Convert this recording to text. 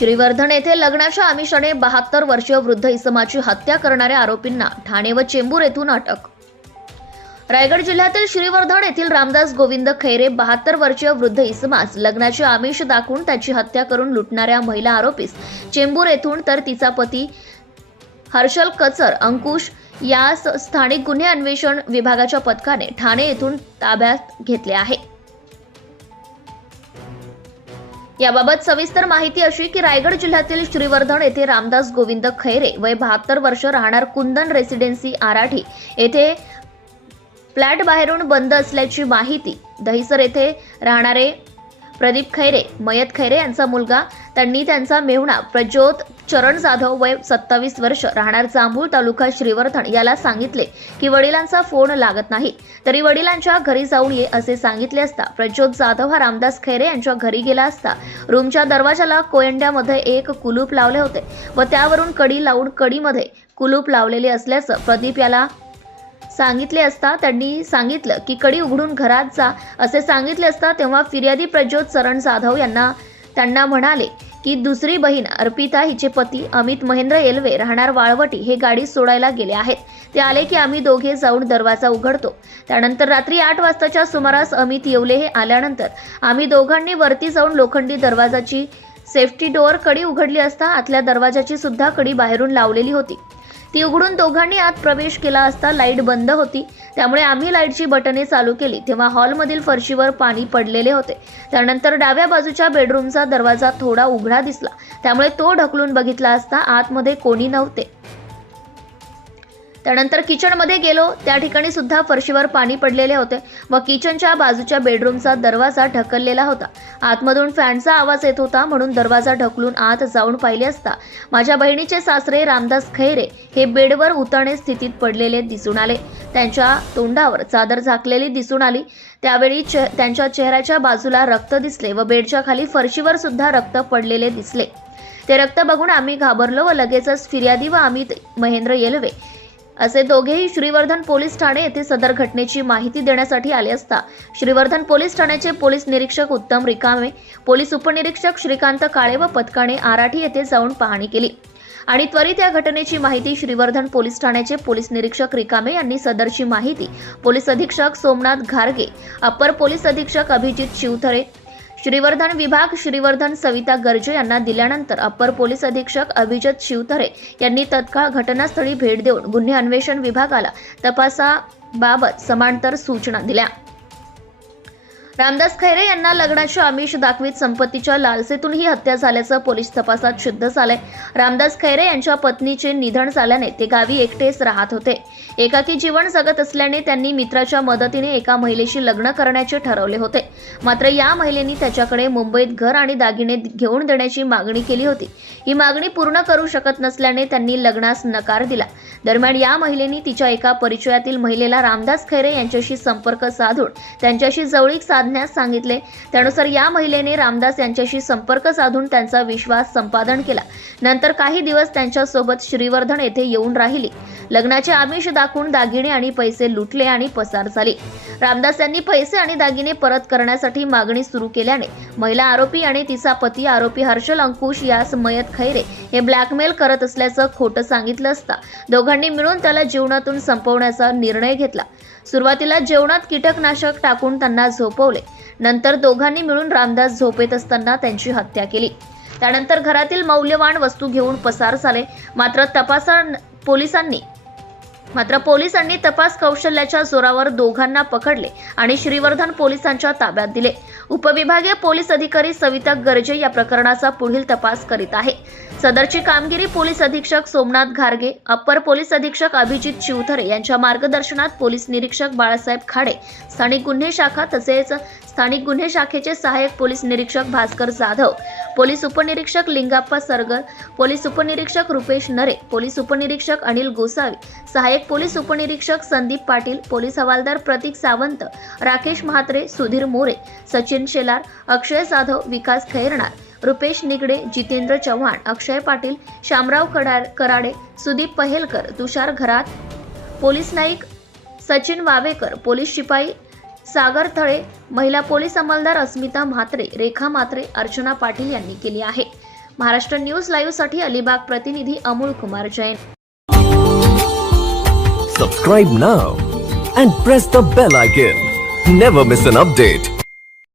श्रीवर्धन येथे लग्नाच्या आमिषाने बहात्तर वर्षीय वृद्ध इसमाची हत्या करणाऱ्या आरोपींना ठाणे व चेंबूर येथून अटक. रायगड जिल्ह्यातील श्रीवर्धन येथील रामदास गोविंद खैरे बहात्तर वर्षीय वृद्ध इसमास लग्नाचे आमिष दाखवून त्याची हत्या करून लुटणाऱ्या महिला आरोपीस चेंबूर येथून तर तिचा पती हर्षल कचर अंकुश यास स्थानिक गुन्हे अन्वेषण विभागाच्या पथकाने ठाणे येथून ताब्यात घेतले आहे. याबाबत सविस्तर माहिती अशी की रायगड जिल्ह्यातील श्रीवर्धन येथे रामदास गोविंद खैरे वय बहात्तर वर्ष राहणार कुंदन रेसिडेन्सी आराठी येथे फ्लॅट बाहेरून बंद असल्याची माहिती दहिसर येथे राहणारे प्रदीप खैरे मयत खैरे यांचा मुलगा त्यांनी त्यांचा मेहुणा प्रज्योत चरण जाधव वय सत्तावीस वर्ष. राहणार जांभूळ तालुका श्रीवर्धन. याला सांगितले की वडिलांचा फोन लागत नाही. तरी वडिलांच्या घरी जाऊन ये असे सांगितले असता प्रज्योत जाधव हा रामदास खैरे यांच्या घरी गेला असता रूमच्या दरवाजाला कोयंड्यामध्ये एक कुलूप लावले होते व त्यावरून कडी लावून कडीमध्ये कुलूप लावलेले असल्याचं प्रदीप याला सांगितले असता त्यांनी सांगितलं की कडी उघडून घरात जा असे सांगितले असता तेव्हा फिर्यादी प्रज्योत चरण जाधव यांना त्यांना म्हणाले की दुसरी बहीण अर्पिता हिचे पती अमित महेंद्र येलवे राहणार वाळवटी हे गाडी सोडायला गेले आहेत. ते आले की आम्ही दोघे जाऊन दरवाजा उघडतो. त्यानंतर रात्री आठ वाजताच्या सुमारास अमित येवले हे आल्यानंतर आम्ही दोघांनी वरती जाऊन लोखंडी दरवाजाची सेफ्टी डोअर कडी उघडली असता आतल्या दरवाजाची सुद्धा कडी बाहेरून लावलेली होती. ती उघडून दोघांनी आत प्रवेश केला असता लाइट बंद होती. त्यामुळे आम्ही लाईटची बटणे चालू केली. तेव्हा हॉलमधील फरशीवर पाणी पडलेले होते. त्यानंतर डाव्या बाजूच्या बेडरूमचा दरवाजा थोडा उघडा दिसला. त्यामुळे तो ढकलून बघितला असता आतमध्ये कोणी नव्हते. त्यानंतर किचनमध्ये गेलो. त्या ठिकाणी सुद्धा फरशीवर पाणी पडलेले होते. व किचनच्या बाजूच्या बेडरूमचा दरवाजा ढकललेला होता. आतमधून फॅनचा आवाज येत होता म्हणून दरवाजा ढकलून आत जाऊन पाहिले असता. माझ्या बहिणीचे सासरे रामदास खैरे हे बेडवर उतरणे स्थितीत पडलेले दिसून आले. त्यांच्या तोंडावर चादर झाकलेली दिसून आली. त्यावेळी चे- त्यांच्या चेहऱ्याच्या बाजूला रक्त दिसले व बेडच्या खाली फरशीवर सुद्धा रक्त पडलेले दिसले. ते रक्त बघून आम्ही घाबरलो व लगेचच फिर्यादी व अमित महेंद्र येलवे असे दोघेही श्रीवर्धन पोलीस ठाणे येथे सदर घटनेची माहिती देण्यासाठी आले असता श्रीवर्धन पोलीस ठाण्याचे पोलीस निरीक्षक उत्तम रिकामे पोलीस उपनिरीक्षक श्रीकांत काळे व पथकाने आराठी येथे जाऊन पाहणी केली. आणि त्वरित या घटनेची माहिती श्रीवर्धन पोलीस ठाण्याचे पोलीस निरीक्षक रिकामे यांनी सदरची माहिती पोलीस अधीक्षक सोमनाथ घारगे अप्पर पोलीस अधीक्षक अभिजित शिवथरे श्रीवर्धन विभाग श्रीवर्धन सविता गर्जे यांना दिल्यानंतर अप्पर पोलीस अधीक्षक अभिजित शिवथरे यांनी तत्काळ घटनास्थळी भेट देऊन गुन्हे अन्वेषण विभागाला तपासाबाबत समांतर सूचना दिल्या. रामदास खैरे यांना लग्नाचे आमिष दाखवीत संपत्तीच्या लालसेतून ही हत्या झाल्याचं पोलीस तपासात सिद्ध झालंय. रामदास खैरे यांच्या पत्नीचे निधन झाल्याने ते गावी एकटेच राहत होते. एकाकी जीवन जगत असल्याने त्यांनी मित्राच्या मदतीने एका महिलेशी लग्न करण्याचे ठरवले होते. मात्र या महिलेने त्याच्याकडे मुंबईत घर आणि दागिने घेऊन देण्याची मागणी केली होती. ही मागणी पूर्ण करू शकत नसल्याने त्यांनी लग्नास नकार दिला. दरम्यान या महिलेने तिच्या एका परिचयातील महिलेला रामदास खैरे यांच्याशी संपर्क साधून त्यांच्याशी जवळीक बांधण्यास सांगितले. त्यानुसार या महिलेने रामदास यांच्याशी संपर्क साधून त्यांचा विश्वास संपादन केला. नंतर काही दिवस त्यांच्यासोबत श्रीवर्धन येथे येऊन राहिली. लग्नाचे आमिष दाखवून दागिने आणि पैसे लुटले आणि पसार झाली. रामदास यांनी पैसे आणि दागिने परत करण्यासाठी मागणी सुरू केल्याने महिला आरोपी आणि तिचा पती आरोपी हर्षल अंकुश यास मयत खैरे हे ब्लॅकमेल करत असल्याचं खोटं सांगितलं असता दोघांनी मिळून त्याला जीवनातून संपवण्याचा निर्णय घेतला. सुरुवातीला जेवणात कीटकनाशक टाकून त्यांना झोपवलं. नंतर दोघांनी मिळून रामदास झोपेत असताना त्यांची हत्या केली. त्यानंतर घरातील मौल्यवान वस्तू घेऊन पसार झाले. मात्र तपासा पोलिसांनी मात्र पोलिसांनी तपास कौशल्याच्या जोरावर दोघांना पकडले आणि श्रीवर्धन पोलिसांच्या ताब्यात दिले. उपविभागीय पोलीस अधिकारी सविता गर्जे या प्रकरणाचा पुढील तपास करीत आहे. सदरची कामगिरी पोलीस अधीक्षक सोमनाथ घारगे अप्पर पोलीस अधीक्षक अभिजित शिवथरे यांच्या मार्गदर्शनात पोलीस निरीक्षक बाळासाहेब खाडे स्थानिक गुन्हे शाखा तसेच स्थानिक गुन्हे शाखेचे सहाय्यक पोलीस निरीक्षक भास्कर जाधव पोलीस उपनिरीक्षक लिंगाप्पा सरगर पोलीस उपनिरीक्षक रुपेश नरे पोलीस उपनिरीक्षक अनिल गोसावी सहाय्यक पोलीस उपनिरीक्षक संदीप पाटील पोलीस हवालदार प्रतीक सावंत राकेश म्हात्रे सुधीर मोरे सचिन शेलार अक्षय जाधव विकास खैरणार रुपेश निगडे जितेंद्र चव्हाण अक्षय पाटील शामराव कडार कराडे सुदीप पहेलकर तुषार घरात पोलीस नाईक सचिन वावेकर पोलीस शिपाई सागर थळे महिला पोलीस अंमलदार अस्मिता म्हात्रे रेखा म्हात्रे अर्चना पाटील यांनी केली आहे. महाराष्ट्र न्यूज लाईव्हसाठी अलिबाग प्रतिनिधी Amol Kumar Jain. Subscribe now and press the bell icon never miss an update